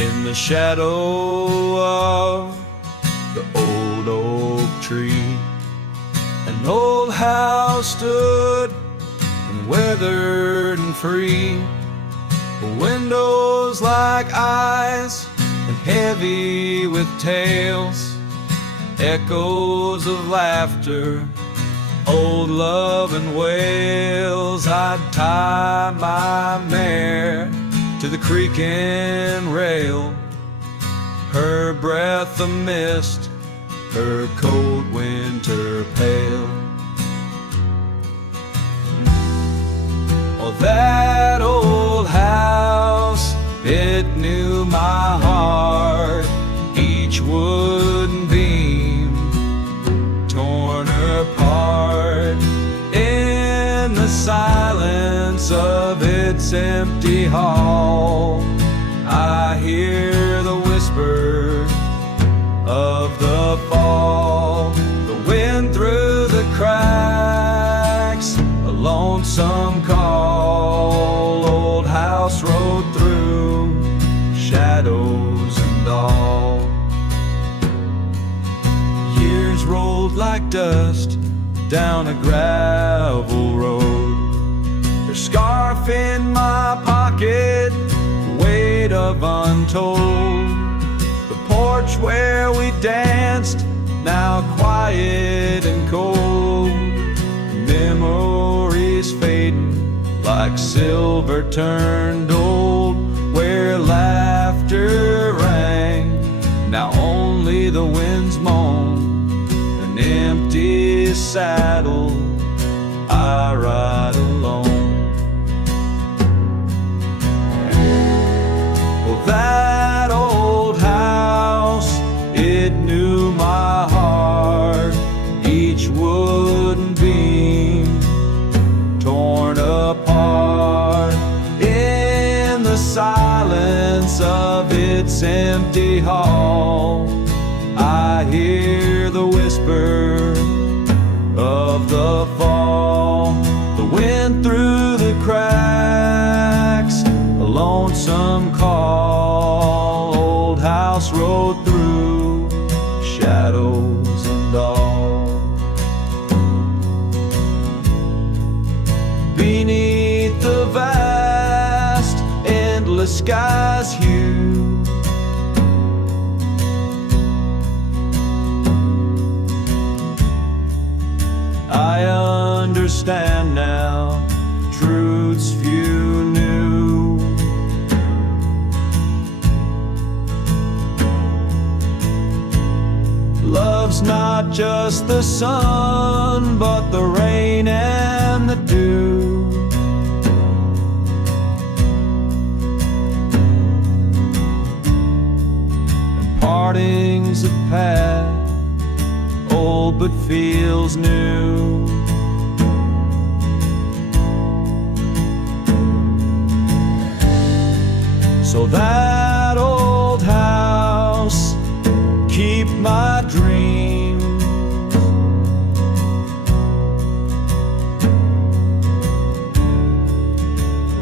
in the shadow of the old oak tree. An old house stood and weathered and free, windows like eyes and heavy with tales, echoes of laughter, old love and wails. I'd tie my mare to the creaking rail, her breath a mist, her cold winter pale. Oh, that old house, it knew my heart, each wooden beam torn apart. In the silence of its empty hall, I hear the whisper of the fall, the wind through the cracks, a lonesome call. Old house rode through shadows and all. Years rolled like dust down a gravel road, her scarf in my pocket, weight of untold. The porch where we danced, now quiet and cold. Memories fading like silver turned old, where laughter rang, now only the winds moan. An empty saddle, I ride alone. Well, that old house, it knew my heart, each wooden beam torn apart. In the silence of its empty hall, I hear the whisper of the fall, the wind through the cracks, a lonesome call. Old house rode through shadows and all. Beneath the vast, endless sky's hue, I understand now truths few knew. Love's not just the sun, but the rain and the dew. And parting's a path, old but feels new. So that old house, keep my dreams,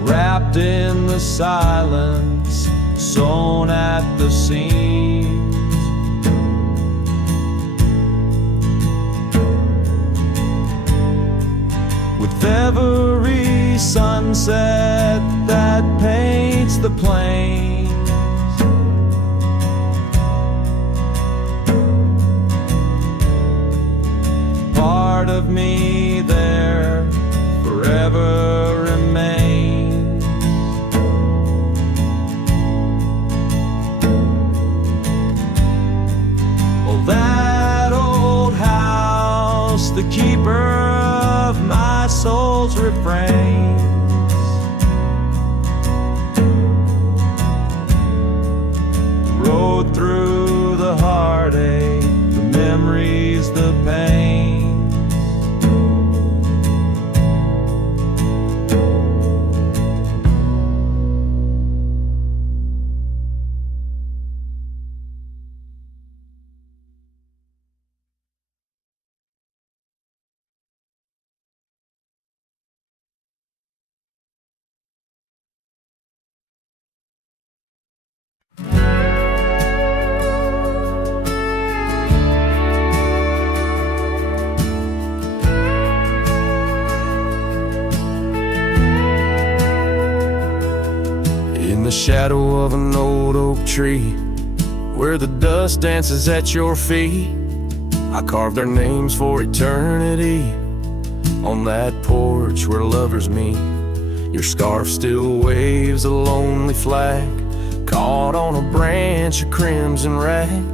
wrapped in the silence, sewn at the seams. With every sunset that paints the plains, part of me there forever remains. Oh, that old house, the keeper of my soul's refrains, rode through the heartache, the memories, the pain. shadow of an old oak tree, where the dust dances at your feet, I carved our names for eternity. On that porch where lovers meet, your scarf still waves a lonely flag, caught on a branch of crimson rag.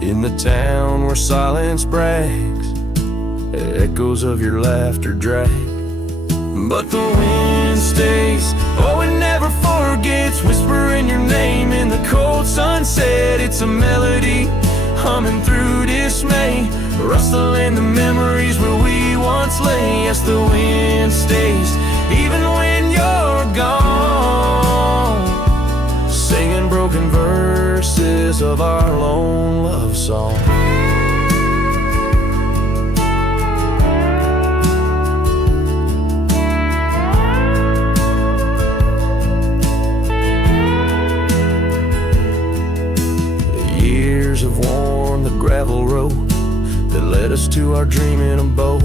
In the town where silence brags, echoes of your laughter drag. But the wind stays, oh it never forgets, whispering your name in the cold sunset. It's a melody, humming through dismay, rustling the memories where we once lay. Yes, the wind stays, even when you're gone, singing broken verses of our lone love song. Have worn the gravel road that led us to our dreaming abode.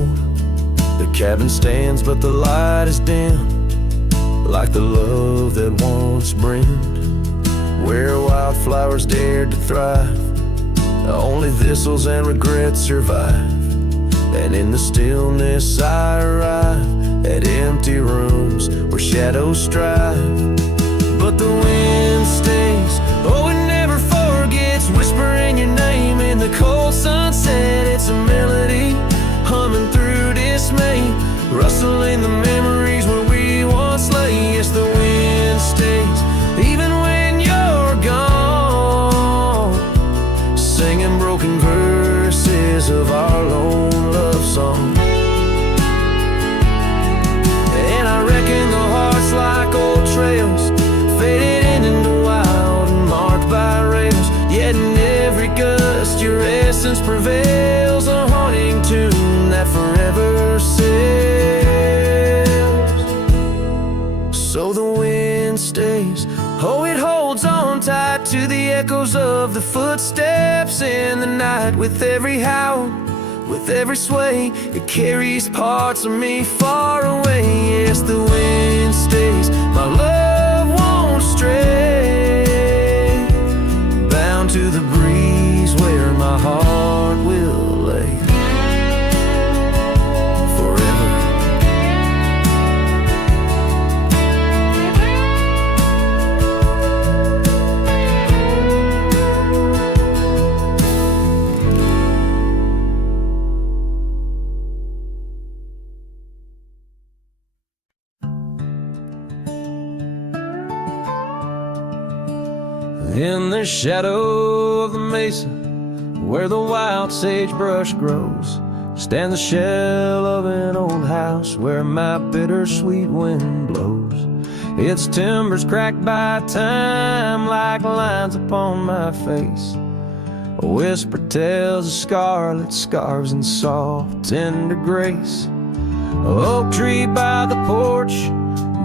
The cabin stands but the light is dimmed, like the love that once brimmed, where wildflowers dared to thrive. Only thistles and regrets survive, and in the stillness I arrive at empty rooms where shadows strive. But the wind stays, oh it never forgets, whispering your name in the cold sunset. It's a melody, humming through dismay, rustling the memories where we once lay. Yes, the wind stays, even when you're gone, singing broken verses of our lone love song. And I reckon the hearts like old trails, faded into wild and marked by rails. Yet in every gust your essence prevails, a haunting tune that forever sails. So the wind stays, oh it holds on tight to the echoes of the footsteps in the night. With every howl, with every sway, it carries parts of me far away. Yes, the wind stays, my love won't stray, bound to the breeze where my heart will lay forever. In the shadow of the mesa, where the wild sagebrush grows, stands the shell of an old house where my bittersweet wind blows. Its timbers cracked by time like lines upon my face. A whisper tells of scarlet scarves and soft tender grace. A oak tree by the porch,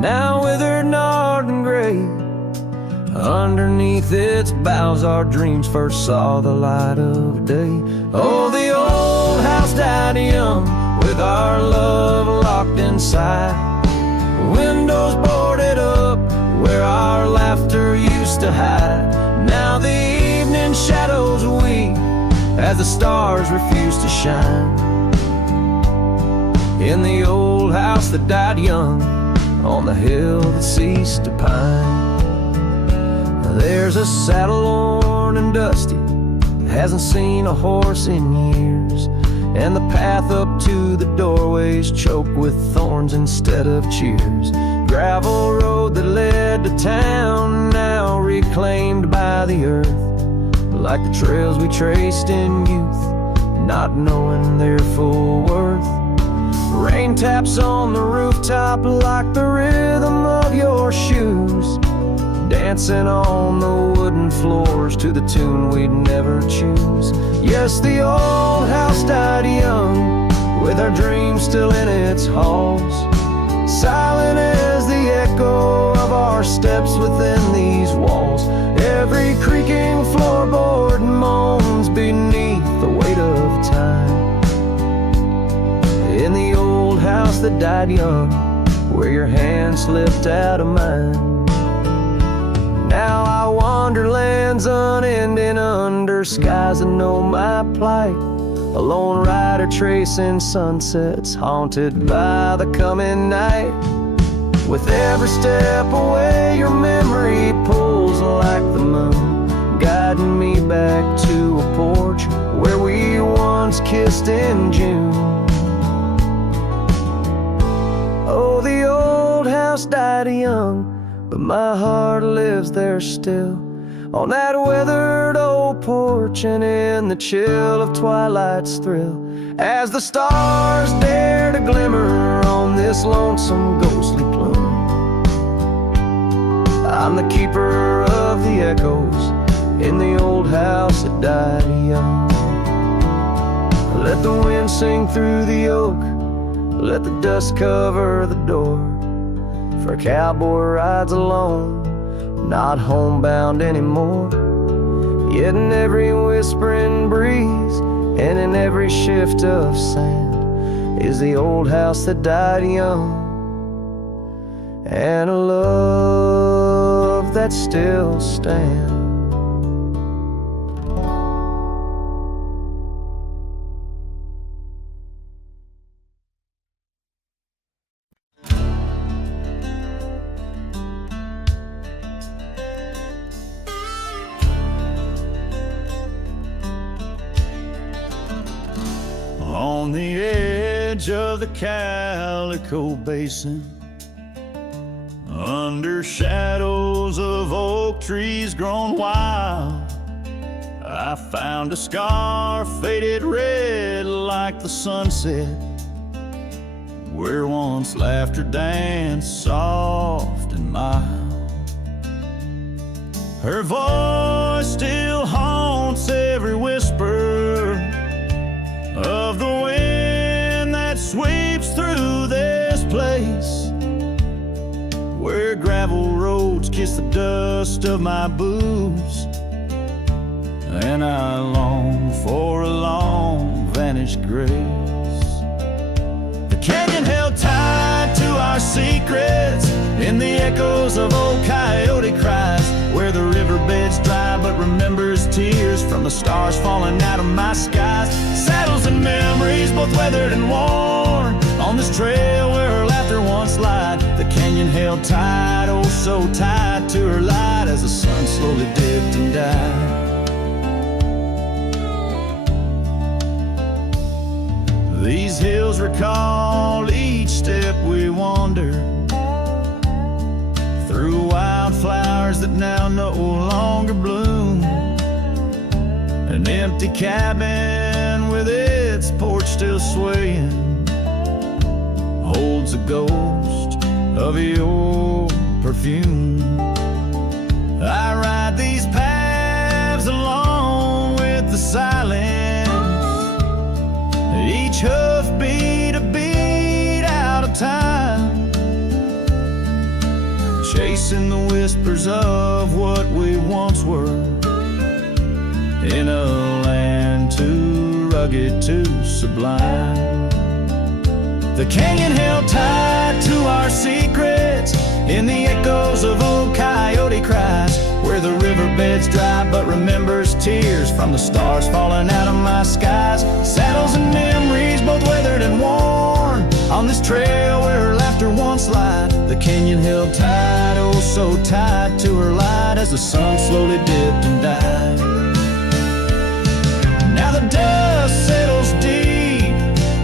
now withered, gnarled and gray. Underneath its boughs our dreams first saw the light of day. Oh, the old house died young, with our love locked inside. Windows boarded up, where our laughter used to hide. Now the evening shadows weep, as the stars refuse to shine. In the old house that died young, on the hill that ceased to pine. There's a saddle worn and dusty, hasn't seen a horse in years, and the path up to the doorway's choked with thorns instead of cheers. Gravel road that led to town, now reclaimed by the earth, like the trails we traced in youth, not knowing their full worth. Rain taps on the rooftop like the rhythm of your shoes, dancing on the wooden floors to the tune we'd never choose. Yes, the old house died young, with our dreams still in its halls, silent as the echo of our steps within these walls. Every creaking floorboard moans beneath the weight of time. In the old house that died young, where your hand slipped out of mine. Now I wander lands unending under skies that know my plight. A lone rider tracing sunsets, haunted by the coming night. With every step away, your memory pulls like the moon, guiding me back to a porch where we once kissed in June. Oh, the old house died young, but my heart lives there still, on that weathered old porch and in the chill of twilight's thrill. As the stars dare to glimmer on this lonesome ghostly plume, I'm the keeper of the echoes in the old house that died young. Let the wind sing through the oak, let the dust cover the door, for a cowboy rides alone, not homebound anymore. Yet in every whispering breeze and in every shift of sand is the old house that died young, and a love that still stands. On the edge of the Calico Basin, under shadows of oak trees grown wild, I found a scar faded red like the sunset, where once laughter danced soft and mild. Her voice still haunts every whisper of the wind that sweeps through this place, where gravel roads kiss the dust of my boots, and I long for a long vanished grace. The canyon held tight to our secrets in the echoes of old coyote cries, where the riverbed's dry but remembers tears from the stars falling out of my skies. Saddles and memories, both weathered and worn, on this trail where her laughter once lied. The canyon held tight, oh so tight to her light, as the sun slowly dipped and died. These hills recall each step we wandered, through wildflowers that now no longer bloom. An empty cabin with its porch still swaying holds a ghost of your perfume. I ride these paths along with the silence, each hoofbeat a beat out of time, chasing the whispers of what we once were, in a land too rugged, too sublime. The canyon held tight to our secrets in the echoes of old coyote cries, where the riverbed's dry but remembers tears from the stars falling out of my skies. Saddles and memories, both weathered and worn, on this trail where her laughter once lied. The canyon held tight, oh so tight to her light, as the sun slowly dipped and died. Now the dust settles deep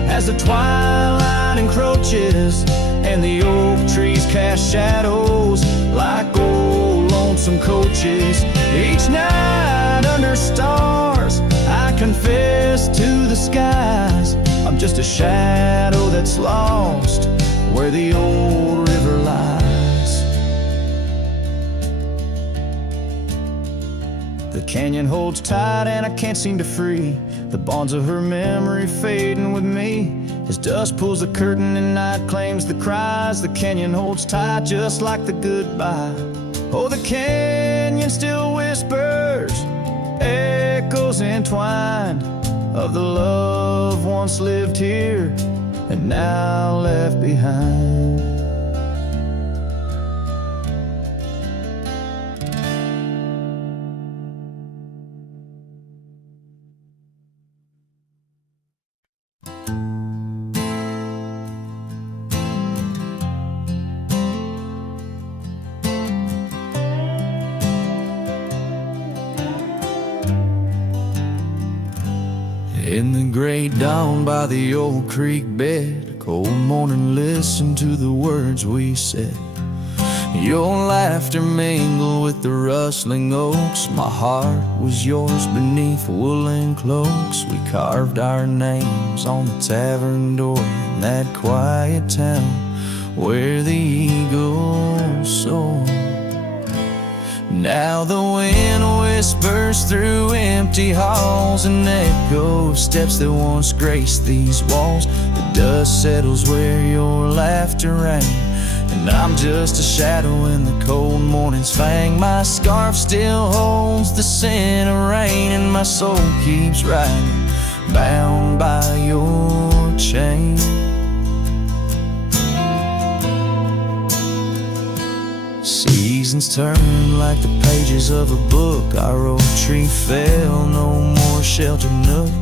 as the twilight encroaches, and the oak trees cast shadows like old lonesome coaches. Each night under stars I confess to the skies, I'm just a shadow that's lost where the old river lies. The canyon holds tight and I can't seem to free the bonds of her memory fading with me. As dusk pulls the curtain and night claims the cries, the canyon holds tight just like the goodbye. Oh, the canyon still whispers, echoes entwined, of the love once lived here and now left behind. In the gray dawn by the old creek bed, a cold morning, listen to the words we said. Your laughter mingled with the rustling oaks. My heart was yours beneath woolen cloaks. We carved our names on the tavern door in that quiet town where the eagles soar. Now the wind whispers through empty halls, an echo of steps that once graced these walls. The dust settles where your laughter rang, and I'm just a shadow in the cold morning's fang. My scarf still holds the scent of rain, and my soul keeps riding, bound by your chain. Seasons turn like the pages of a book. Our oak tree fell, no more sheltered nook.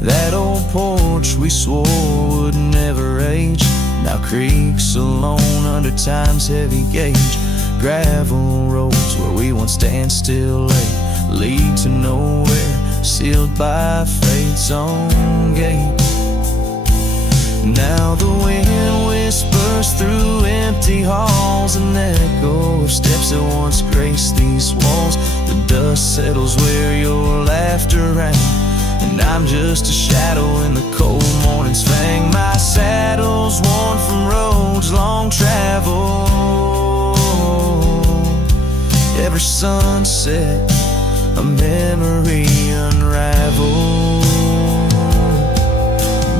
That old porch we swore would never age now creaks alone under time's heavy gauge. Gravel roads where we once stand still lay lead to nowhere, sealed by fate's own gate. Now the wind whispers through empty halls, an echo of steps that once graced these walls. The dust settles where your laughter rang, and I'm just a shadow in the cold morning's fang. My saddle's worn from roads long traveled. Every sunset, a memory unraveled.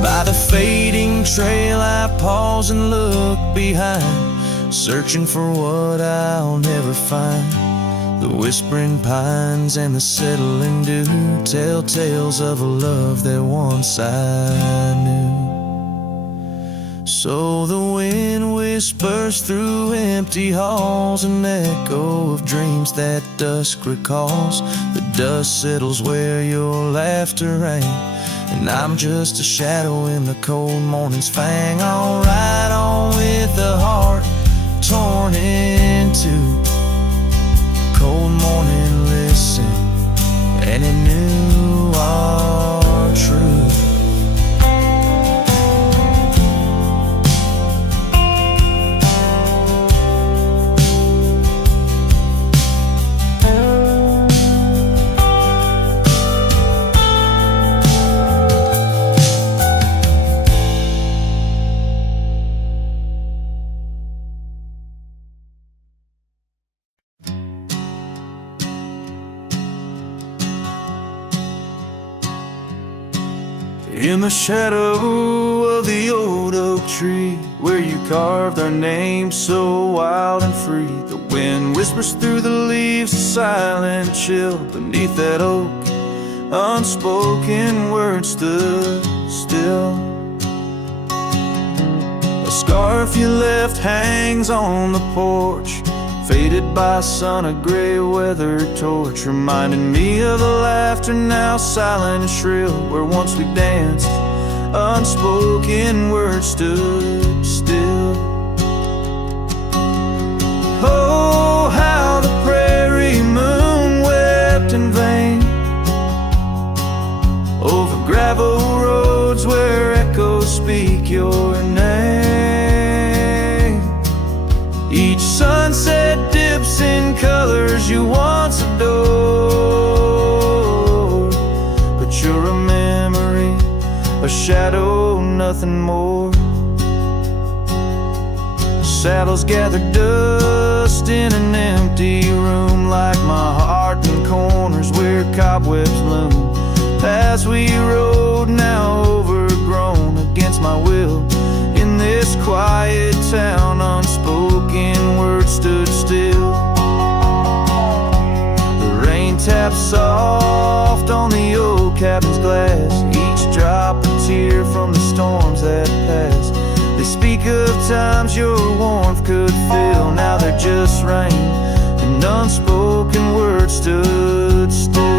By the fading trail I pause and look behind, searching for what I'll never find. The whispering pines and the settling dew tell tales of a love that once I knew. So the wind whispers through empty halls, an echo of dreams that dusk recalls. The dust settles where your laughter rang, and I'm just a shadow in the cold morning's fang. I'll ride on with a heart torn in two. Cold morning, listen, and it knew our truth. In the shadow of the old oak tree, where you carved our names so wild and free, the wind whispers through the leaves, a silent chill. Beneath that oak, unspoken words stood still. A scarf you left hangs on the porch, faded by sun, a gray weathered torch, reminding me of the laughter now silent and shrill, where once we danced, unspoken words stood still. Oh, how the prairie moon wept in vain over gravel roads where echoes speak your name. Each sunset dips in colors you once adored, but you're a memory, a shadow, nothing more. Saddles gather dust in an empty room, like my heart in corners where cobwebs loom. Paths we rode now overgrown against my will. In this quiet town, unspoken words stood still. The rain taps soft on the old cabin's glass, each drop a tear from the storms that passed. They speak of times your warmth could fill, now they're just rain, and unspoken words stood still.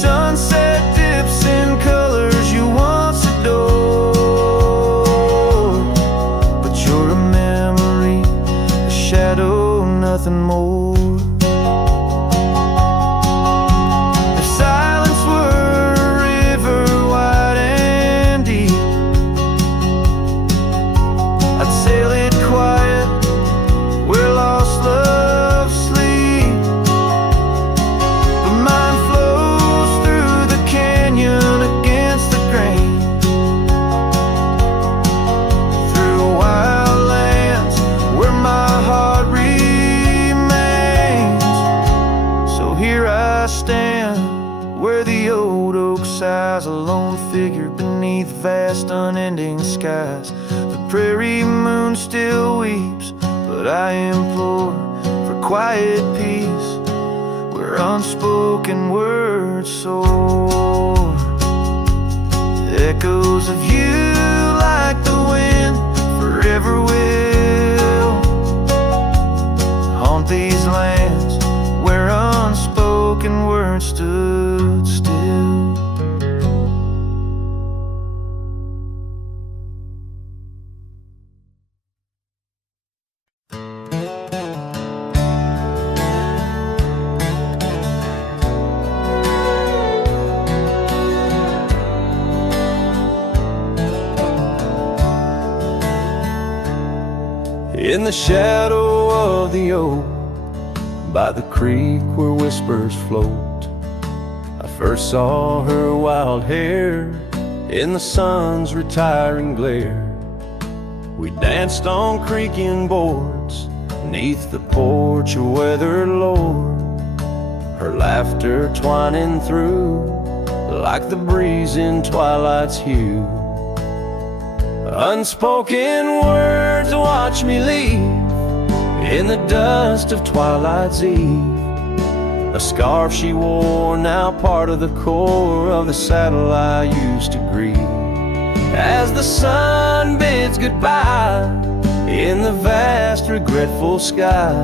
Sunset nothing more. If silence were a river wide and deep, I'd sail it quiet where lost love sleep. But mine flows through the canyon against the grain, through wild lands where my heart remains. So here I stand, where the old oak sighs, a lone figure beneath vast unending skies. The prairie moon still weeps, but I implore for quiet peace where unspoken words soar. Echoes of you like the wind forever will haunt these lands where unspoken words stood still. In the shadow of the oak, by the creek where whispers float, I first saw her wild hair in the sun's retiring glare. We danced on creaking boards neath the porch of weathered lore, her laughter twining through like the breeze in twilight's hue. Unspoken words watch me leave in the dust of twilight's eve. A scarf she wore, now part of the core of the saddle I used to grieve. As the sun bids goodbye in the vast regretful sky,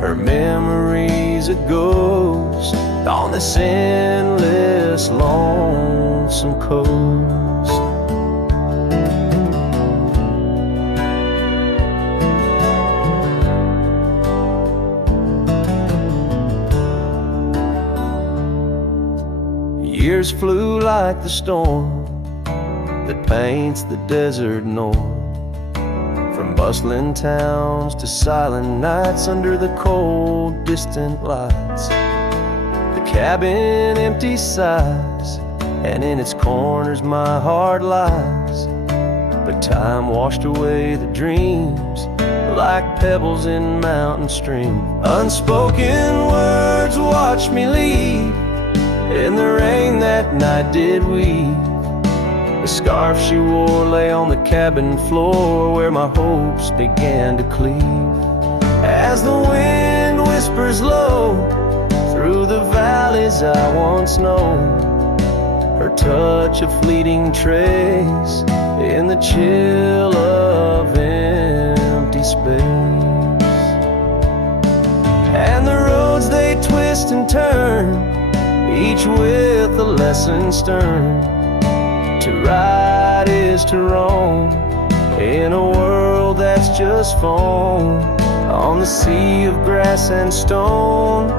her memory's a ghost on this endless lonesome coast. Years flew like the storm that paints the desert north, from bustling towns to silent nights under the cold, distant lights. The cabin empty sighs, and in its corners my heart lies. But time washed away the dreams like pebbles in mountain stream. Unspoken words watch me leave in the rain that night did weave. The scarf she wore lay on the cabin floor where my hopes began to cleave. As the wind whispers low through the valleys I once known, her touch a fleeting trace in the chill of empty space. And the roads they twist and turn, each with a lesson stern. To right is to wrong in a world that's just foam, on the sea of grass and stone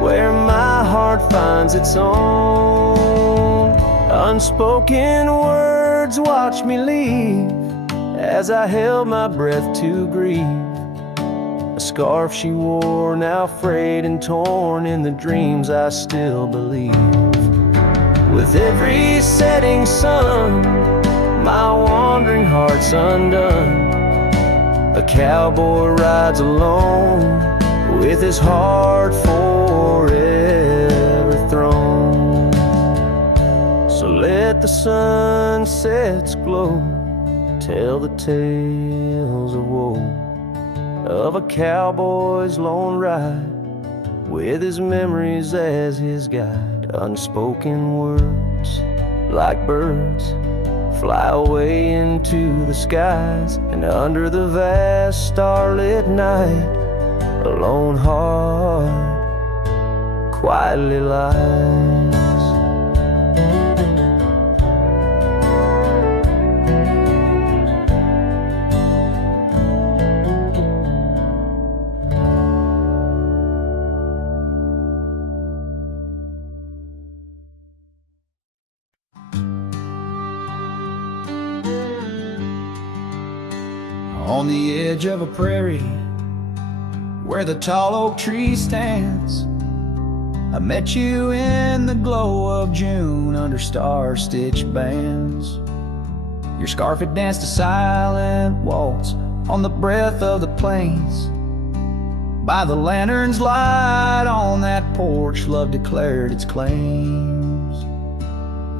where my heart finds its own. Unspoken words watch me leave as I held my breath to grieve. A scarf she wore, now frayed and torn in the dreams I still believe. With every setting sun, my wandering heart's undone. A cowboy rides alone with his heart forever thrown. So let the sunsets glow, tell the tales of woe, of a cowboy's lone ride with his memories as his guide. Unspoken words like birds fly away into the skies, and under the vast starlit night a lone heart quietly lies. on the edge of a prairie where the tall oak tree stands. I met you in the glow of June under star-stitched bands. Your scarf had danced a silent waltz on the breath of the plains. By the lantern's light on that porch, love declared its claims.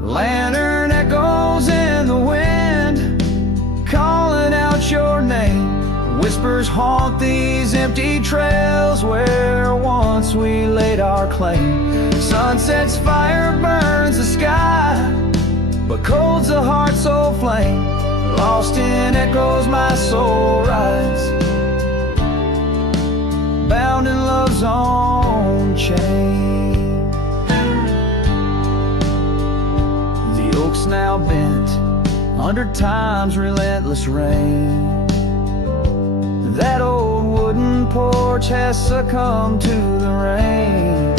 Lantern echoes in the wind, calling out your name. Whispers haunt these empty trails where once we laid our claim. Sunset's fire burns the sky, but cold's the heart soul flame. Lost in echoes my soul rides, bound in love's own chain. The oak's now bent under time's relentless rain. That old wooden porch has succumbed to the rain.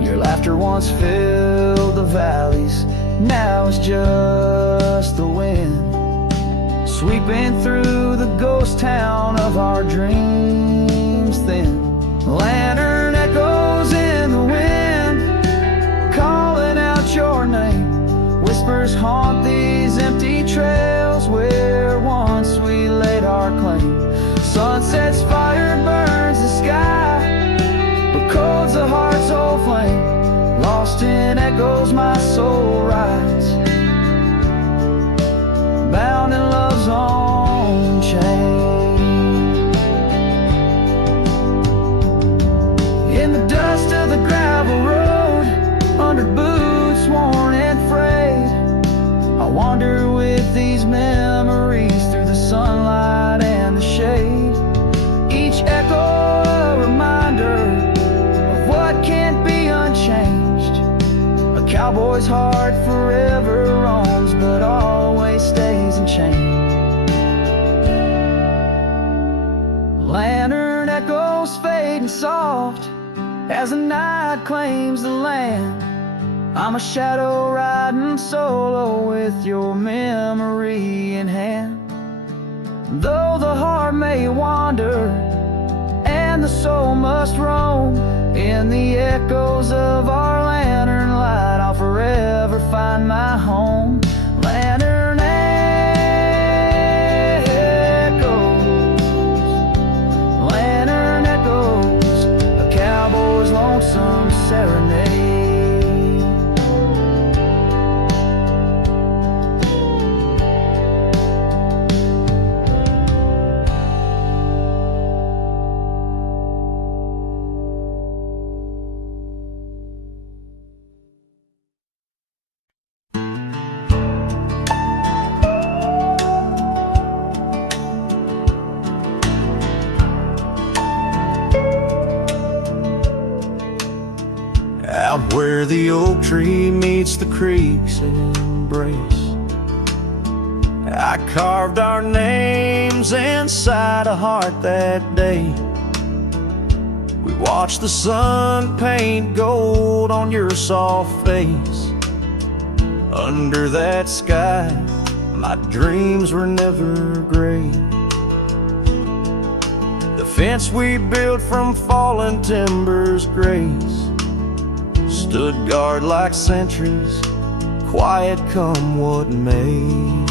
Your laughter once filled the valleys, now it's just the wind sweeping through the ghost town of our dreams thin. Lantern echoes in the wind, calling out your name. Whispers haunt these empty trails where once we laid our claim. Sunset's fire burns the sky, but cold's the heart's old flame. Lost in echoes my soul rides, bound in love's own chain. In the dust of the gravel road, under boots worn and frayed, I wander with these memories through the sunlight and the shade. Each echo a reminder of what can't be unchanged. A cowboy's heart forever roams, but always stays unchained. Lantern echoes fading soft as the night claims the land. I'm a shadow riding solo with your memory in hand. Though the heart may wander and the soul must roam, in the echoes of our lantern light I'll forever find my home. Lantern echoes, lantern echoes, a cowboy's lonesome serenade. Out where the oak tree meets the creek's embrace, I carved our names inside a heart that day. We watched the sun paint gold on your soft face. Under that sky, my dreams were never gray. The fence we built from fallen timbers grace stood guard like sentries, quiet come what may.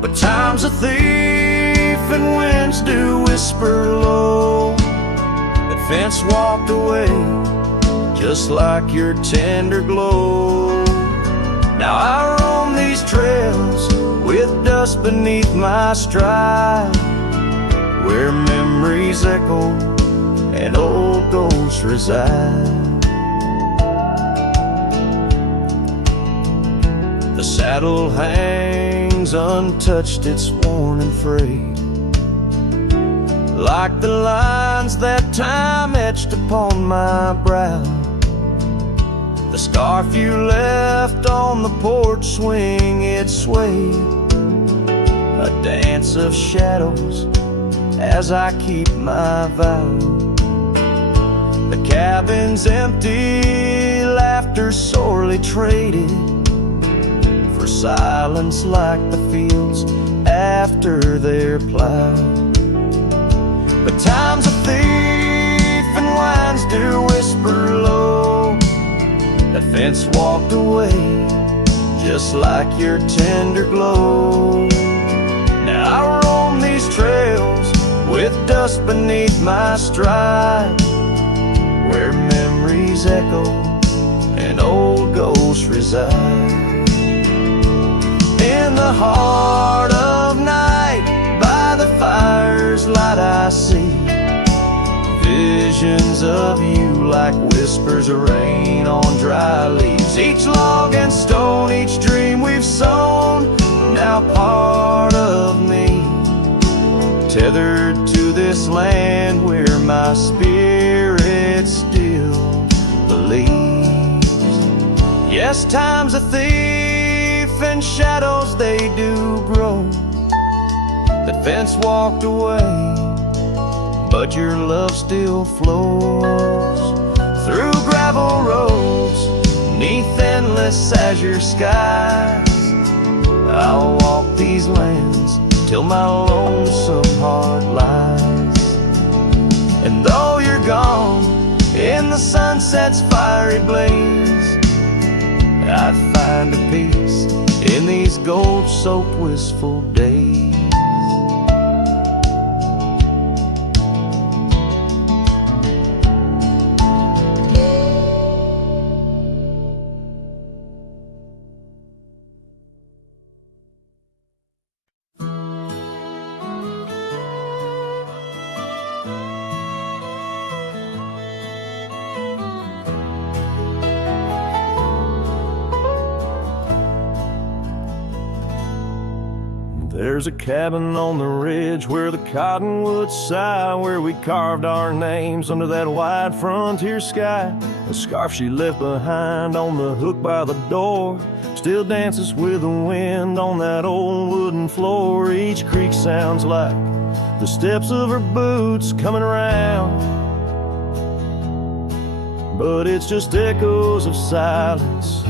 But time's a thief and winds do whisper low. That fence walked away just like your tender glow. Now I roam these trails with dust beneath my stride, where memories echo and old ghosts reside. The saddle hangs untouched, it's worn and frayed, like the lines that time etched upon my brow. The scarf you left on the porch swing, it swayed, a dance of shadows as I keep my vow. The cabin's empty, laughter sorely traded for silence like the fields after they're plowed. But time's a thief and winds do whisper low. That fence walked away just like your tender glow. Now I roam these trails with dust beneath my stride, where memories echo and old ghosts reside. In the heart of night, by the fire's light, I see visions of you like whispers of rain on dry leaves. Each log and stone, each dream we've sown, now part of me, tethered to this land where my spirit still believes. Yes, time's a thief and shadows they do grow. That fence walked away, but your love still flows through gravel roads, 'neath endless azure skies. I'll walk these lands till my lonesome heart lies. And though you're gone in the sunset's fiery blaze, I find a peace in these gold-soaked wistful days. There's a cabin on the ridge where the cottonwoods sigh, where we carved our names under that wide frontier sky. A scarf she left behind on the hook by the door still dances with the wind on that old wooden floor. Each creak sounds like the steps of her boots coming around, but it's just echoes of silence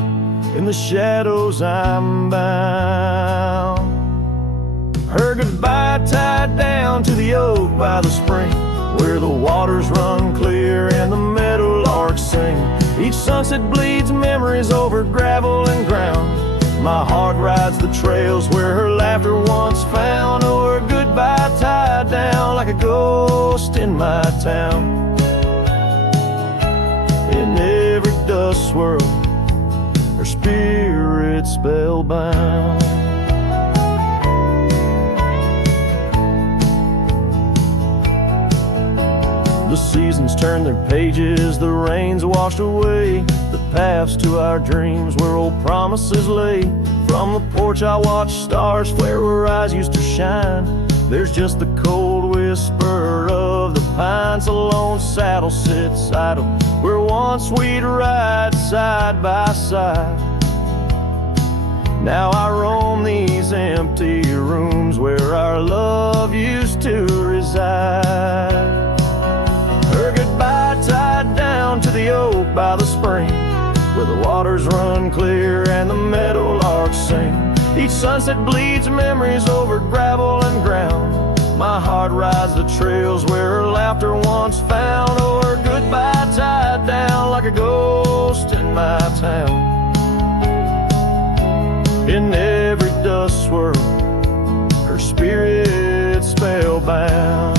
in the shadows I'm bound. Her goodbye tied down to the oak by the spring, where the waters run clear and the meadowlarks sing. Each sunset bleeds memories over gravel and ground. My heart rides the trails where her laughter once found. Oh, her goodbye tied down like a ghost in my town. In every dust swirl, her spirit spellbound. The seasons turn their pages, the rains washed away the paths to our dreams where old promises lay. From the porch I watch stars flare where eyes used to shine. There's just the cold whisper of the pines. A lone saddle sits idle where once we'd ride side by side. Now I roam these empty rooms where our love used to reside. Her goodbye tied down to the oak by the spring, where the waters run clear and the meadowlarks sing. Each sunset bleeds memories over gravel and ground. My heart rides the trails where her laughter once found. Oh, her goodbye tied down like a ghost in my town. In every dust swirl, her spirit spellbound.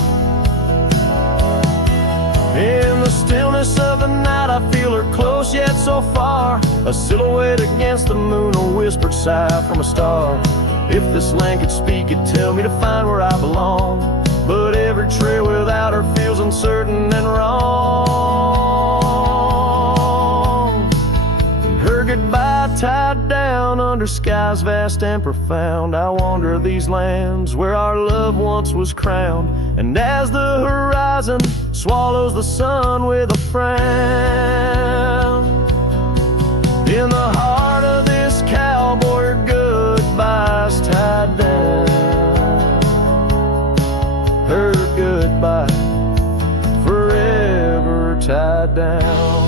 In the stillness of the night I feel her close yet so far, a silhouette against the moon, a whispered sigh from a star. If this land could speak, it'd tell me to find where I belong. But every trail without her feels uncertain and wrong. And her goodbye tied down under skies vast and profound. I wander these lands where our love once was crowned. And as the horizon swallows the sun with a frown, in the heart of this cowboy, her goodbye's tied down. Her goodbye forever tied down.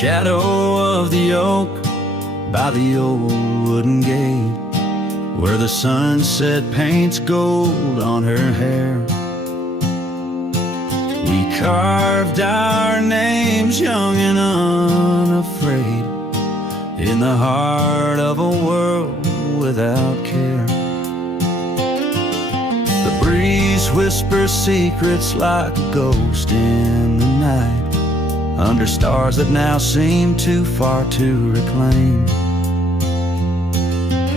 shadow of the oak by the old wooden gate, where the sunset paints gold on her hair. We carved our names young and unafraid in the heart of a world without care. The breeze whispers secrets like a ghost in the night, under stars that now seem too far to reclaim.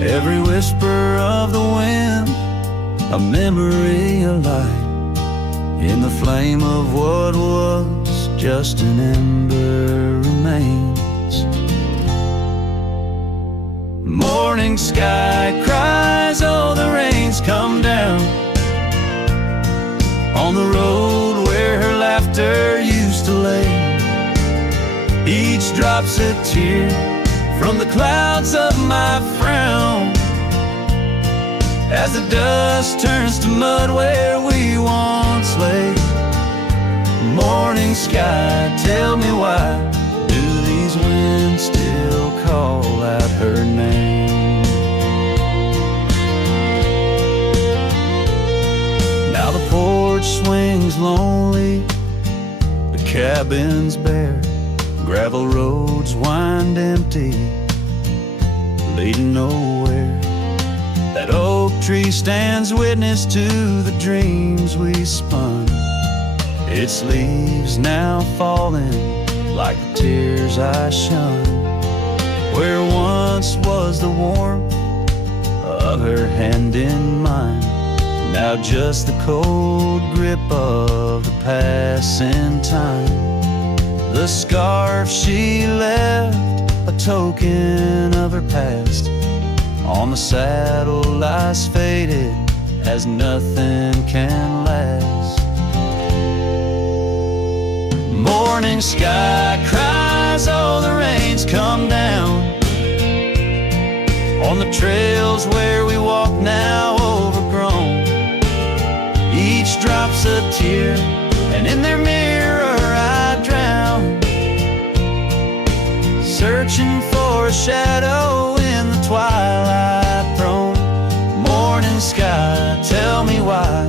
Every whisper of the wind, a memory alight in the flame of what was just an ember remains. Morning sky cries, oh, the rain's come down on the road where her laughter used to lay. Each drop's a tear from the clouds of my frown, as the dust turns to mud where we once lay. Morning sky, tell me why do these winds still call out her name? Now the porch swings lonely, the cabin's bare, gravel roads wind empty, leading nowhere. That oak tree stands witness to the dreams we spun, its leaves now falling like the tears I shun. Where once was the warmth of her hand in mine, now just the cold grip of the passing time. The scarf she left, a token of her past, on the saddle lies faded as nothing can last. Morning sky cries, oh, the rain's come down on the trails where we walk now overgrown. Each drop's a tear, and in their mirror I drown, searching for a shadow in the twilight throne. Morning sky, tell me why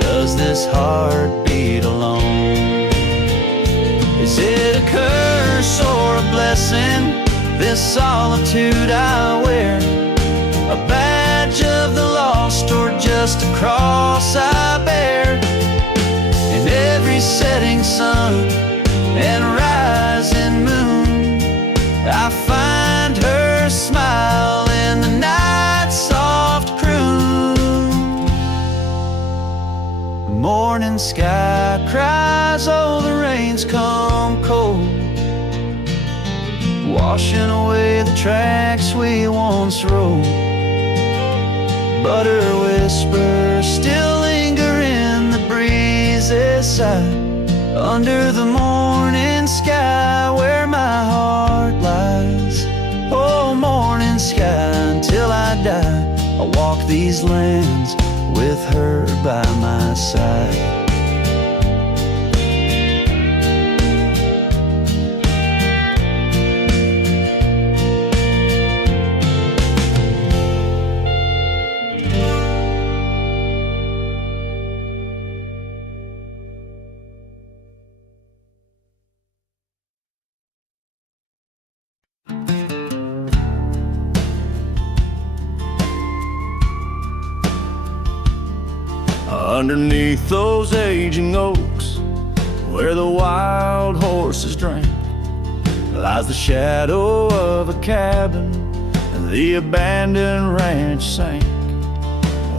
does this heart beat alone? Is it a curse or a blessing, this solitude I wear? A badge of the lost or just a cross I bear? In every setting sun and rising moon, I find her smile in the night's soft croon. The morning sky cries, oh, the rain's come cold, washing away the tracks we once rode. But her whispers still linger in the breeze's side, under the morning sky where my heart lies. Oh, morning sky, until I die, I'll walk these lands with her by my side. Underneath those aging oaks, where the wild horses drank, lies the shadow of a cabin the abandoned ranch sank.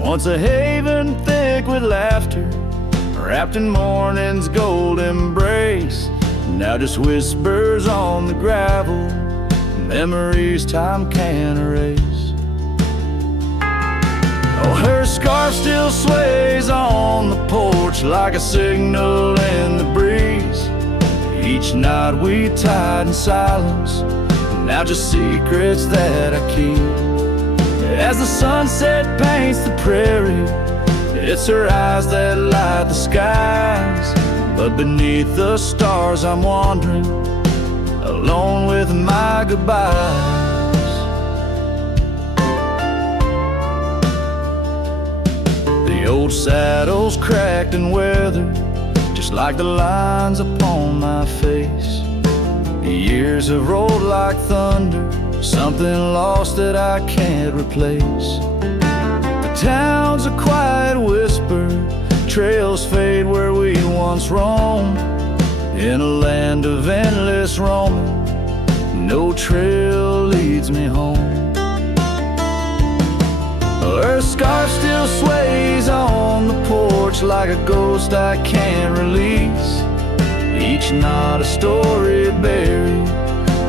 Once a haven thick with laughter, wrapped in morning's gold embrace, now just whispers on the gravel, memories time can't erase. Oh, her scarf still sways on the porch like a signal in the breeze. Each knot we tied in silence, now just secrets that I keep. As the sunset paints the prairie, it's her eyes that light the skies. But beneath the stars I'm wandering, alone with my goodbyes. The old saddle's cracked and weathered, just like the lines upon my face. The years have rolled like thunder, something lost that I can't replace. The town's a quiet whisper, trails fade where we once roamed. In a land of endless roaming, no trail leads me home. Her scarf still sways on the porch like a ghost I can't release. Each knot a story buried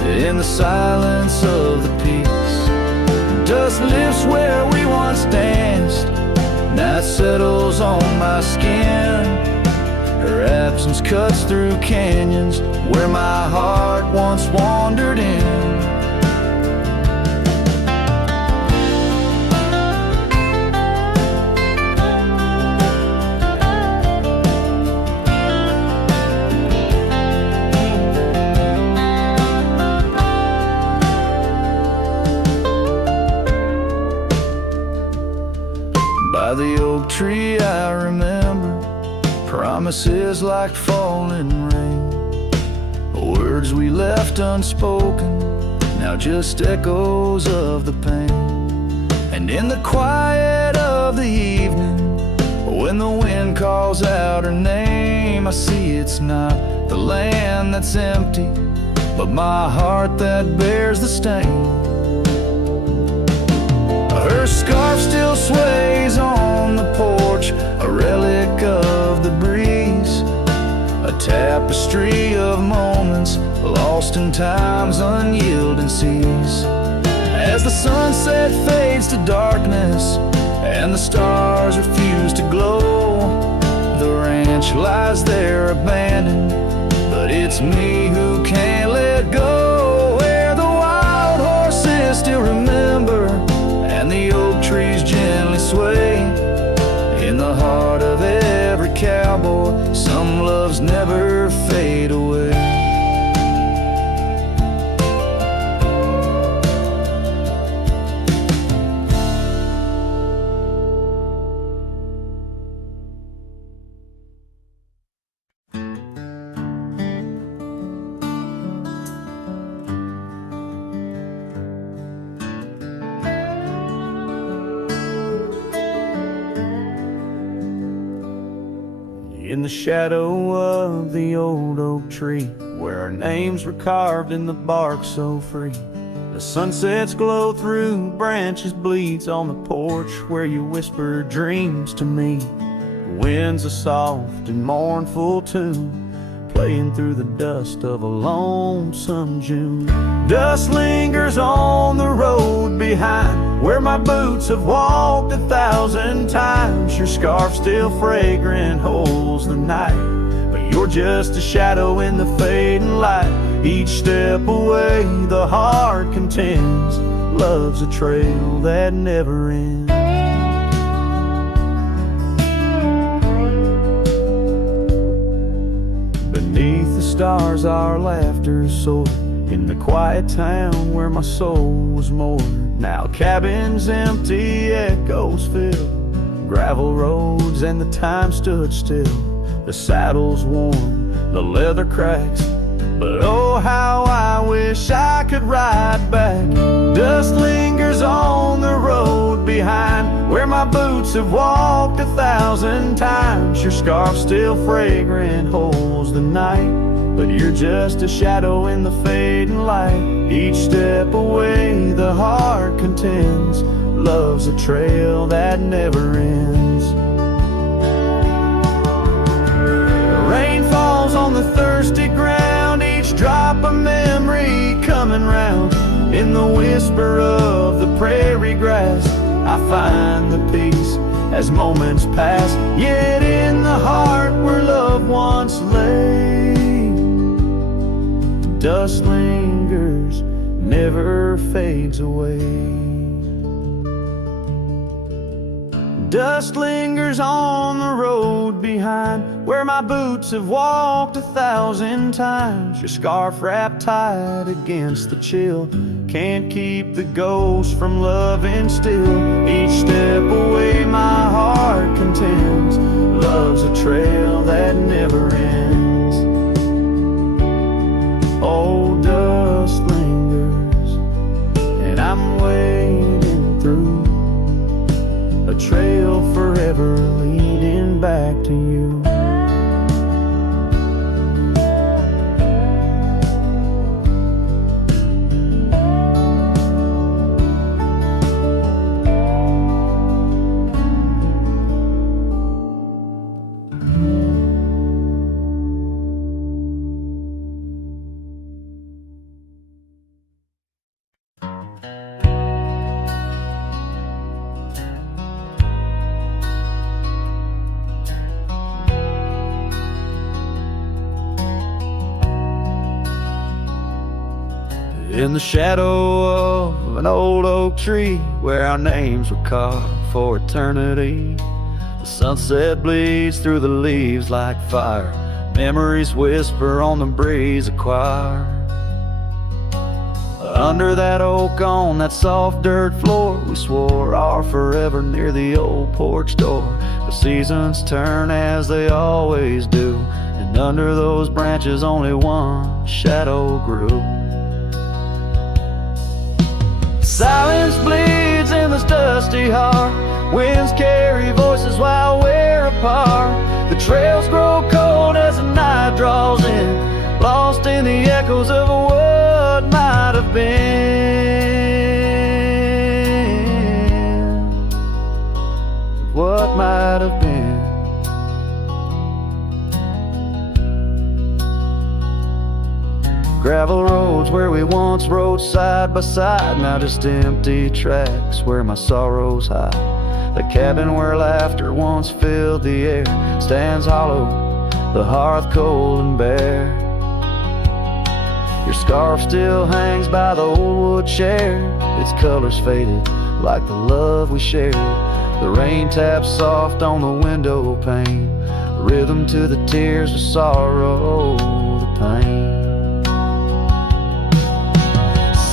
in the silence of the peace. Dust lifts where we once danced, night settles on my skin. Her absence cuts through canyons where my heart once wandered in. By the oak tree I remember promises like falling rain, words we left unspoken, now just echoes of the pain. And in the quiet of the evening, when the wind calls out her name, I see it's not the land that's empty, but my heart that bears the stain. Her scarf still sways on the porch, a relic of the breeze, a tapestry of moments lost in time's unyielding seas. As the sunset fades to darkness and the stars refuse to glow, the ranch lies there abandoned, but it's me who can't let go. Where the wild horses still remember and the oak trees gently sway, in the heart of every cowboy, some loves never fade away. In the shadow of the old oak tree, where our names were carved in the bark so free, the sunset's glow through branches bleeds on the porch where you whisper dreams to me. The wind's a soft and mournful tune, playing through the dust of a lonesome June. Dust lingers on the road behind where my boots have walked 1,000 times. Your scarf still fragrant holds the night, but you're just a shadow in the fading light. Each step away the heart contends, love's a trail that never ends. Beneath the stars our laughter soared, in the quiet town where my soul was moored. Now cabins empty, echoes fill, gravel roads and the time stood still. The saddle's worn, the leather cracks, but oh how I wish I could ride back. Dust lingers on the road behind where my boots have walked 1,000 times. Your scarf still fragrant holds the night, but you're just a shadow in the fading light. Each step away the heart contends, love's a trail that never ends. The rain falls on the thirsty ground, each drop a memory coming round. In the whisper of the prairie grass I find the peace as moments pass. Yet in the heart where love once lay, dust lingers, never fades away. Dust lingers on the road behind, where my boots have walked 1,000 times. Your scarf wrapped tight against the chill can't keep the ghost from loving still. Each step away my heart contends, love's a trail that never ends. Old dust lingers, and I'm wading through a trail forever leading back to you. In the shadow of an old oak tree, where our names were carved for eternity, the sunset bleeds through the leaves like fire. Memories whisper on the breeze, a choir. Under that oak, on that soft dirt floor, we swore our forever near the old porch door. The seasons turn as they always do, and under those branches only one shadow grew. Silence bleeds in this dusty heart. Winds carry voices while we're apart. The trails grow cold as the night draws in, lost in the echoes of what might have been. What might have been. Gravel roads where we once rode side by side, now just empty tracks where my sorrows hide. The cabin where laughter once filled the air stands hollow, the hearth cold and bare. Your scarf still hangs by the old wood chair, its colors faded like the love we shared. The rain taps soft on the window pane, rhythm to the tears of sorrow, the pain.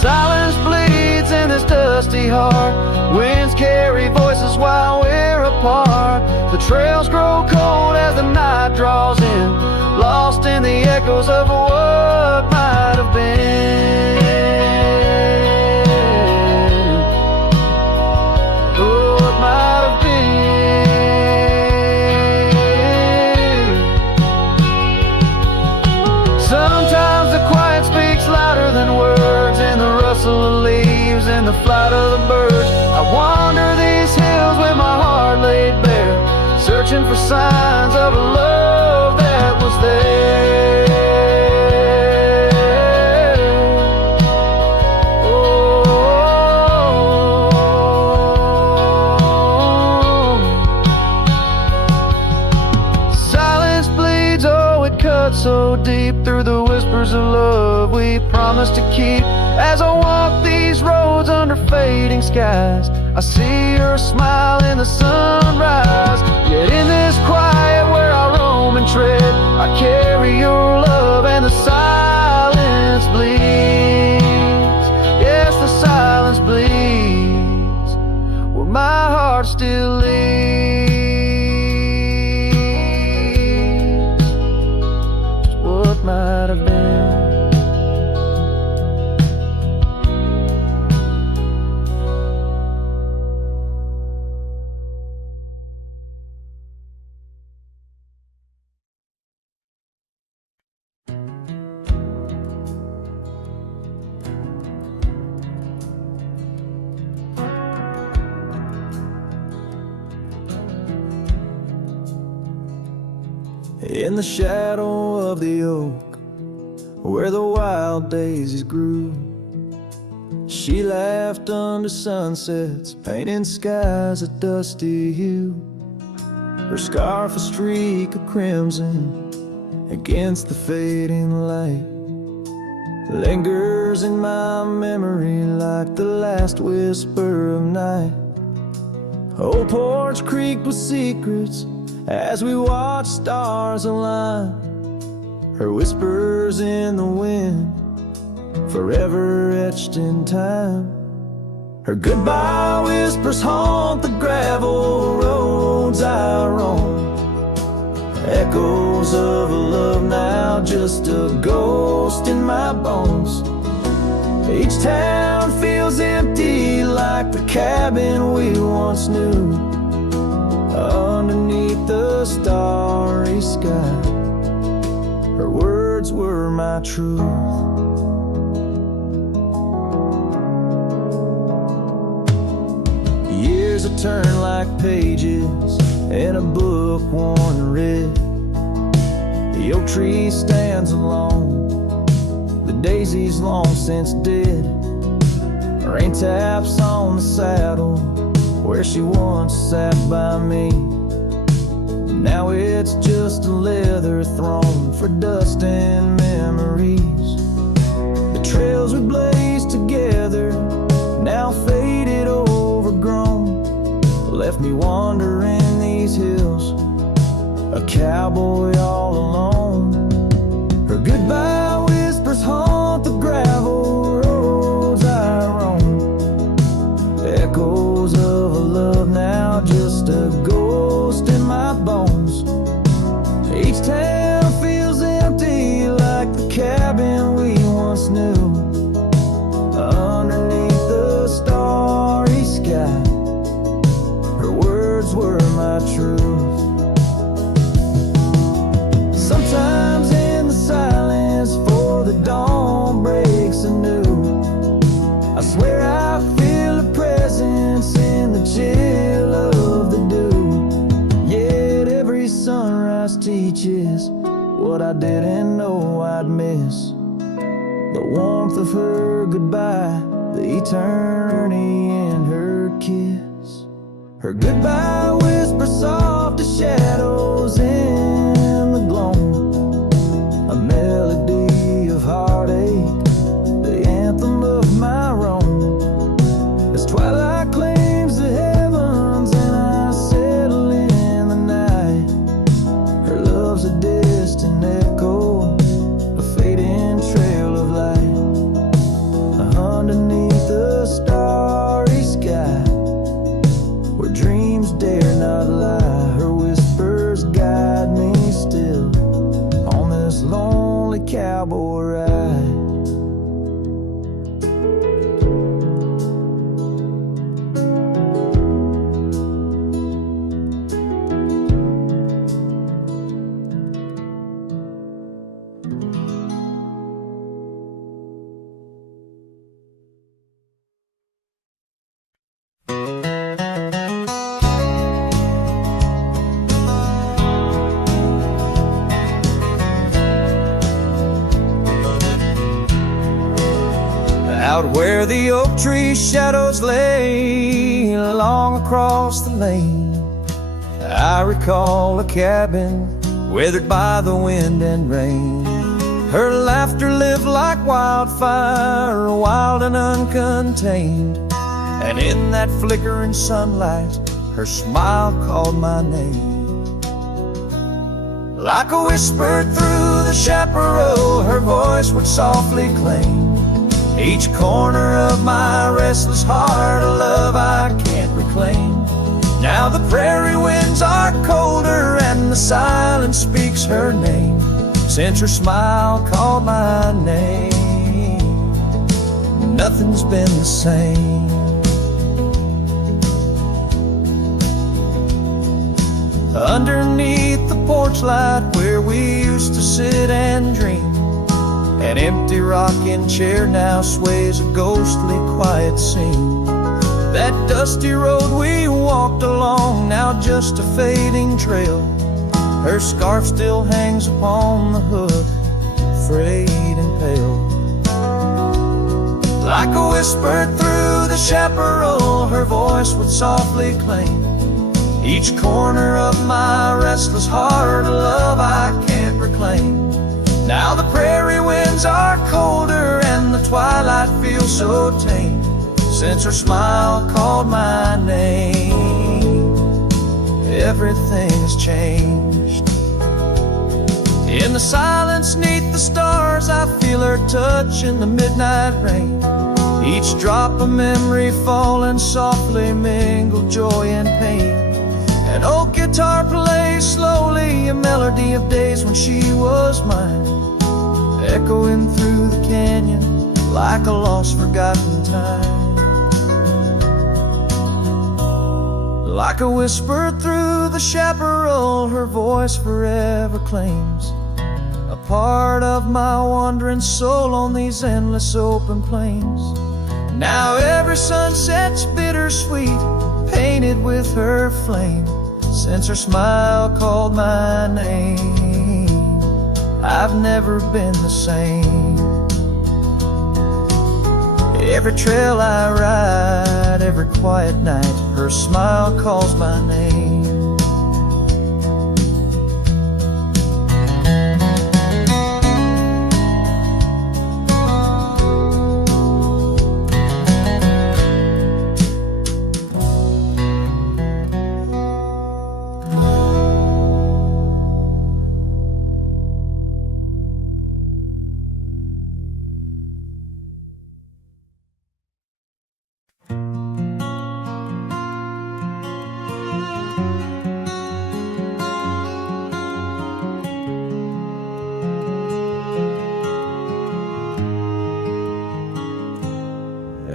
Silence bleeds in this dusty heart. Winds carry voices while we're apart. The trails grow cold as the night draws in, lost in the echoes of what might have been. Oh, what might have been. Sometimes the quiet speaks louder than words, in the rustle of leaves and the flight of the birds. I wander these hills with my heart laid bare, searching for signs of a love that was there. Oh, silence bleeds, oh, it cuts so deep through the whispers of love we promised to keep. As I walk these roads under fading skies, I see your smile in the sunrise. Yet in this quiet where I roam and tread, I carry your love and the silence bleeds. Yes, the silence bleeds where my heart still leads. Just what might have been. In the shadow of the oak, where the wild daisies grew, she laughed under sunsets, painting skies a dusty hue. Her scarf a streak of crimson against the fading light, lingers in my memory like the last whisper of night. Old porch creaked with secrets as we watched stars align. Her whispers in the wind, forever etched in time. Her goodbye whispers haunt the gravel roads I roam. Echoes of a love now, just a ghost in my bones. Each town feels empty like the cabin we once knew. Underneath the starry sky, her words were my truth. Years have turned like pages in a book worn red. The oak tree stands alone, the daisy's long since dead. Rain taps on the saddle where she once sat by me. Now it's just a leather throne for dust and memories. The trails we blazed together, now faded, overgrown, left me wandering these hills, a cowboy all alone. Her goodbye whispers haunt the gravel roads I roam. Echoes of a love now, just a ghost in my bones. Each town feels empty like the cabin we once knew. Underneath the starry sky, her words were my truth. Sometimes in the silence, before the dawn breaks anew, I swear I feel a presence in the chill of the dew. Yet every sunrise teaches what I didn't know I'd miss. The warmth of her goodbye, the eternity in her kiss. Her goodbye whispers soft as shadows in the gloam, a melody of heartache, the anthem of my wrong. As twilight claims the heavens and I settle in the night, her love's a distant echo, a fading trail of light. Underneath the starry sky, where dreams dare not lie, her whispers guide me still on this lonely cowboy ride. Out where the oak tree shadows lay along across the lane, I recall a cabin weathered by the wind and rain. Her laughter lived like wildfire, wild and uncontained, and in that flickering sunlight, her smile called my name. Like a whisper through the chaparral, her voice would softly claim each corner of my restless heart, a love I can't reclaim. Now the prairie winds are colder and the silence speaks her name. Since her smile called my name, nothing's been the same. Underneath the porch light where we used to sit and dream, an empty rocking chair now sways a ghostly quiet scene. That dusty road we walked along, now just a fading trail. Her scarf still hangs upon the hood, frayed and pale. Like a whisper through the chaparral, her voice would softly claim each corner of my restless heart, a love I can't reclaim. Now the prairie winds are colder and the twilight feels so tame, since her smile called my name. everything's changed. In the silence neath the stars, I feel her touch in the midnight rain. Each drop of memory falling softly mingle joy and pain. An old guitar plays slowly a melody of days when she was mine, echoing through the canyon like a lost forgotten time. Like a whisper through the chaparral, her voice forever claims a part of my wandering soul on these endless open plains. Now every sunset's bittersweet, painted with her flame. Since her smile called my name, I've never been the same. Every trail I ride, every quiet night, her smile calls my name.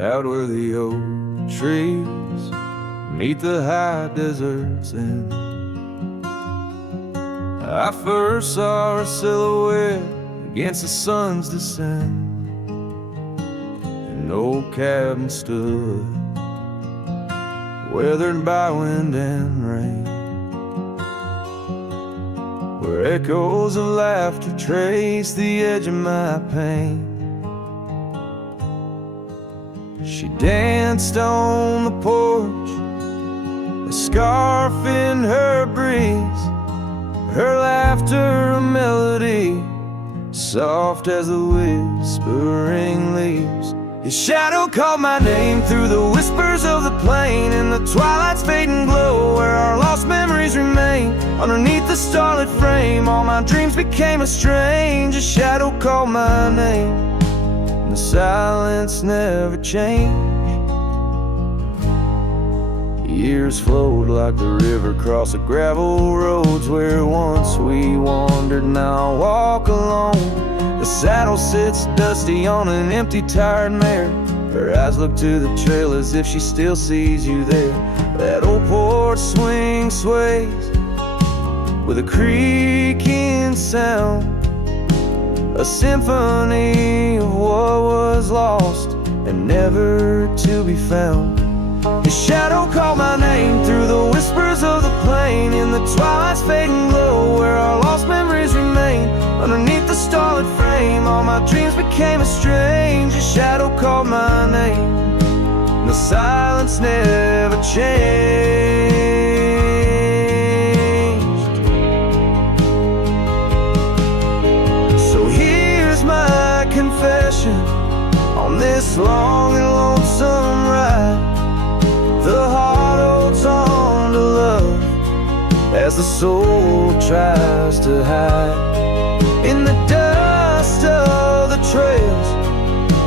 Out where the old trees meet the high deserts end, I first saw her silhouette against the sun's descent. An old cabin stood, weathered by wind and rain, where echoes of laughter trace the edge of my pain. She danced on the porch, a scarf in her breeze, her laughter a melody, soft as the whispering leaves. His shadow called my name through the whispers of the plain, in the twilight's fading glow where our lost memories remain. Underneath the starlit frame, all my dreams became a strange. A shadow called my name, the silence never changed. Years flowed like the river across the gravel roads where once we wandered, now I walk alone. The saddle sits dusty on an empty, tired mare. Her eyes look to the trail as if she still sees you there. That old porch swing sways with a creaking sound, a symphony of what was lost and never to be found. His shadow called my name through the whispers of the plain, in the twilight's fading glow where our lost memories remain. Underneath the starlit frame, all my dreams became a strange. His shadow called my name, and the silence never changed. So here's my confession on this long and lonesome ride. The heart holds on to love as the soul tries to hide. In the dust of the trails,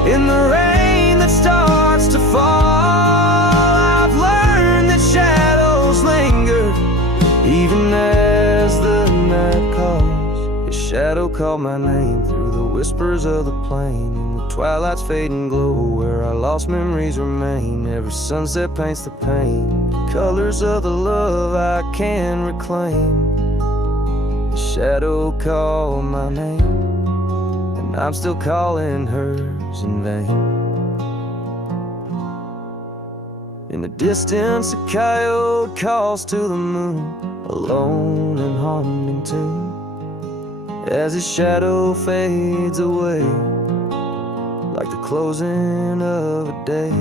in the rain that starts to fall, I've learned that shadows linger even as the night calls. His shadow called my name through the whispers of the plain, in the twilight's fading glow where our lost memories remain. Every sunset paints the pain, colors of the love I can reclaim. The shadow called my name, and I'm still calling hers in vain. In the distance, a coyote calls to the moon, a lone and haunting tune, as his shadow fades away like the closing of a day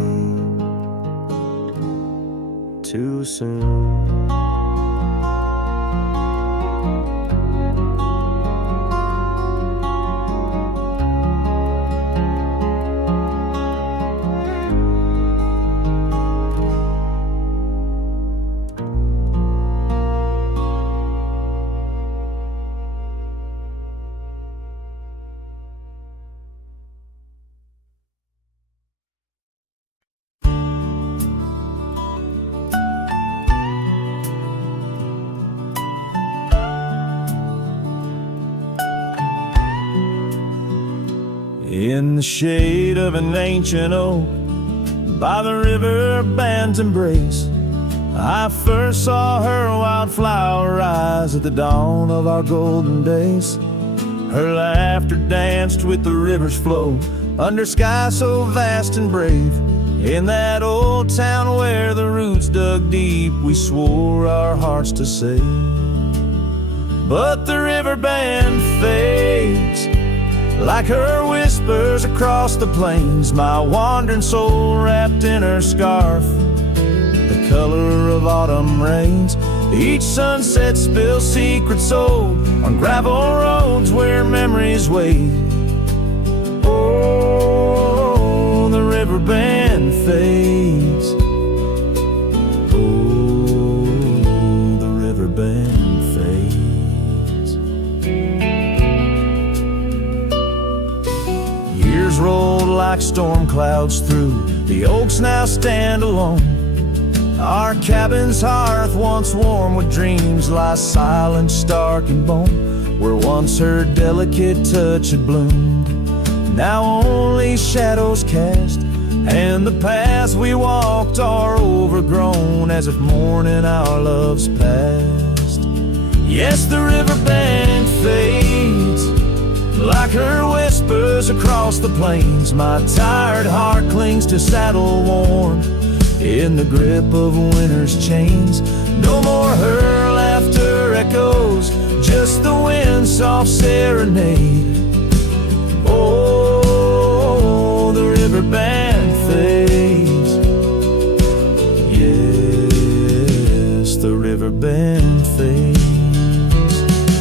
too soon. In the shade of an ancient oak, by the river band's embrace, I first saw her wildflower eyes at the dawn of our golden days. Her laughter danced with the river's flow, under skies so vast and brave. In that old town where the roots dug deep, we swore our hearts to save. But the river band fades, like her whispers across the plains. My wandering soul wrapped in her scarf, the color of autumn rains. Each sunset spills secrets sold on gravel roads where memories wait. Oh, the river band fades. Oh, the river band fades. Years rolled like storm clouds through, the oaks now stand alone. Our cabin's hearth, once warm with dreams, lies silent, stark and bone. Where once her delicate touch had bloomed, now only shadows cast, and the paths we walked are overgrown, as if mourning our love's past. Yes, the river band fades, like her whispers across the plains. My tired heart clings to saddle worn, in the grip of winter's chains. No more her laughter echoes, just the wind's soft serenade. Oh, the river band fades. Yes, the river band fades.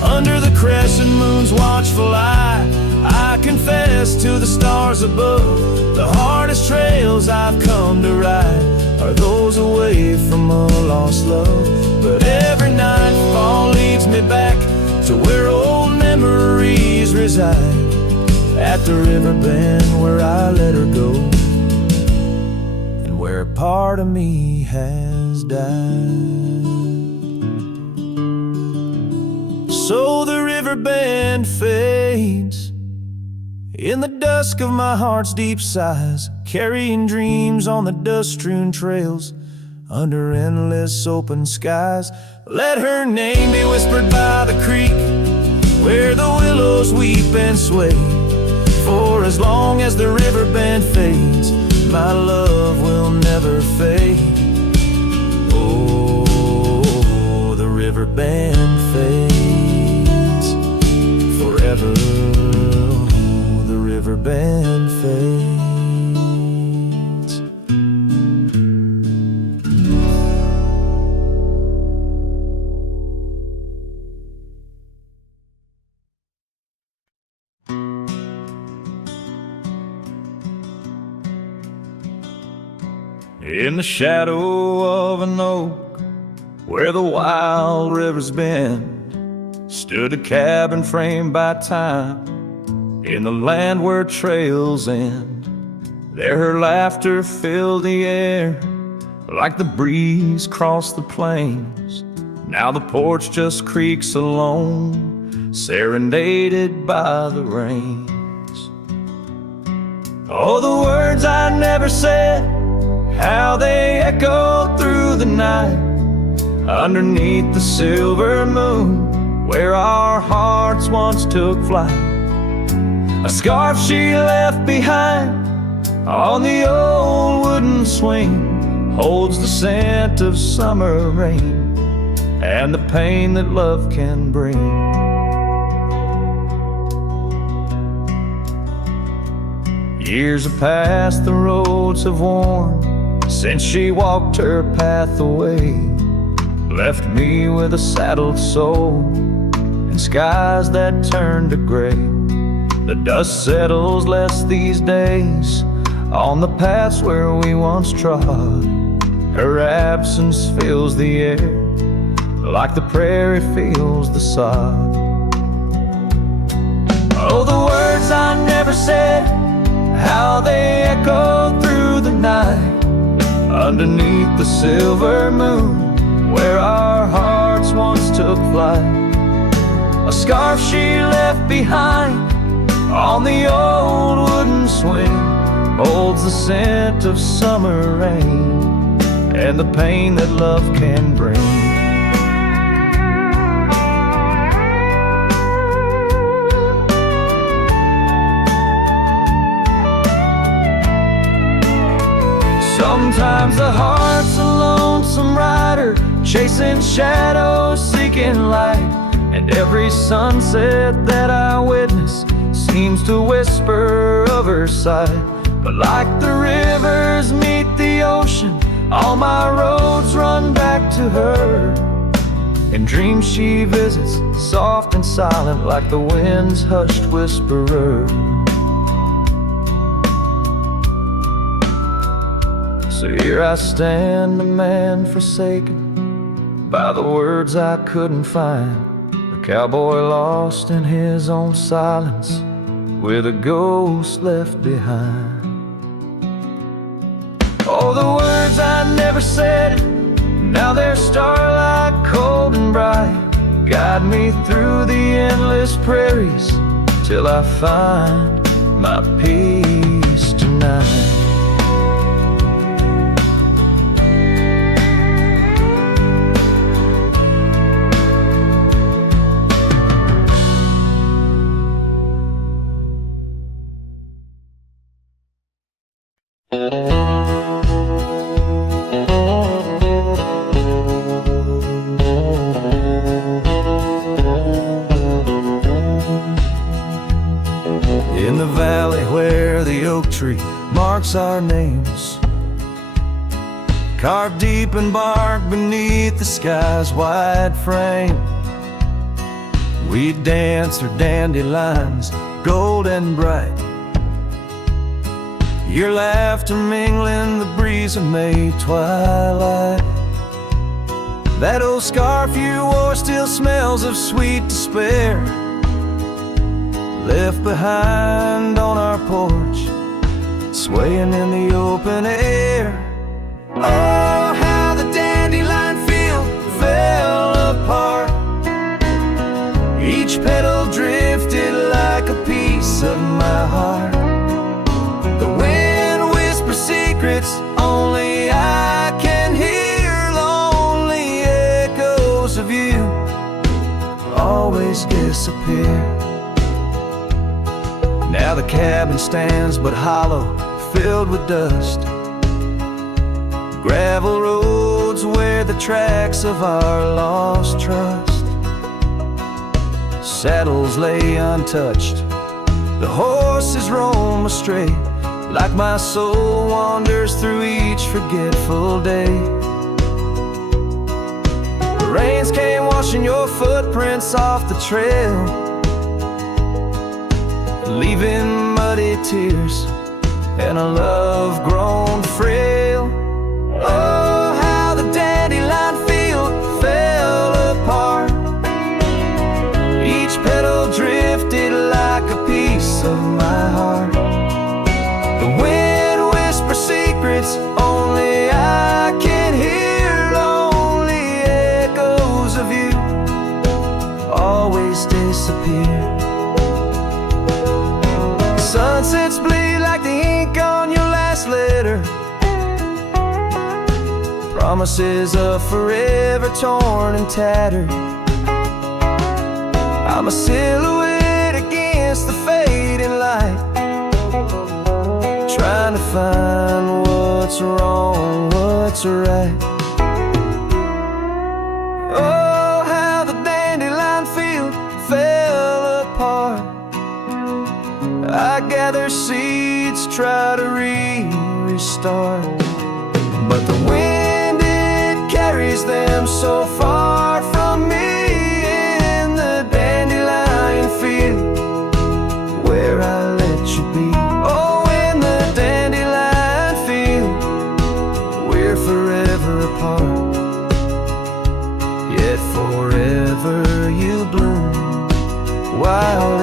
Under the crescent moon's watchful eye, I confess to the stars above, the hardest trails I've come to ride are those away from a lost love. But every nightfall leads me back to where old memories reside, at the river bend where I let her go, and where a part of me has died. So the river bend fades in the dusk of my heart's deep sighs, carrying dreams on the dust-strewn trails under endless open skies. Let her name be whispered by the creek, where the willows weep and sway. For as long as the river bend fades, my love will never fade. Oh, the river bend fades forever. The river bend fades. In the shadow of an oak, where the wild river's bend, stood a cabin framed by time, in the land where trails end. There her laughter filled the air, like the breeze crossed the plains. Now the porch just creaks alone, serenaded by the rains. Oh, the words I never said, how they echoed through the night, underneath the silver moon, where our hearts once took flight. A scarf she left behind on the old wooden swing holds the scent of summer rain and the pain that love can bring. Years have passed, the roads have worn since she walked her path away, left me with a saddled soul and skies that turn to gray. The dust settles less these days on the paths where we once trod. Her absence fills the air like the prairie feels the sod. Oh, the words I never said, how they echoed through the night, underneath the silver moon, where our hearts once took flight. A scarf she left behind on the old wooden swing holds the scent of summer rain and the pain that love can bring. Sometimes the heart's a lonesome rider, chasing shadows, seeking light, and every sunset that I witness seems to whisper of her side. But like the rivers meet the ocean, all my roads run back to her. In dreams she visits, soft and silent, like the wind's hushed whisperer. So here I stand, a man forsaken by the words I couldn't find, a cowboy lost in his own silence, with a ghost left behind. Oh, the words I never said, now they're starlight, cold and bright, guide me through the endless prairies till I find my peace tonight. In the valley where the oak tree marks our names, carved deep in bark beneath the sky's wide frame, we dance our dandelions, gold and bright, your laughter mingling the breeze of May twilight. That old scarf you wore still smells of sweet despair, left behind on our porch, swaying in the open air. Oh, how the dandelion field fell apart, each petal drifted like a piece of my heart. The wind whispers secrets only I can hear, lonely echoes of you always disappear. Now the cabin stands but hollow, filled with dust, gravel roads where the tracks of our lost trust. Saddles lay untouched, the horses roam astray, like my soul wanders through each forgetful day. The rains came washing your footprints off the trail, leaving muddy tears and a love grown frail. Oh, how the dandelion field fell apart, each petal drifted like a piece of my heart. The wind whispers secrets only I can hear, lonely echoes of you always disappear. Sunsets bleed like the ink on your last letter, promises of forever torn and tattered. I'm a silhouette against the fading light, trying to find what's wrong, what's right. Oh, how the dandelion field fell apart, I gather seeds, try to restart, but the wind, it carries them so far from me. In the dandelion field where I let you be. Oh, in the dandelion field we're forever apart, yet forever you bloom wild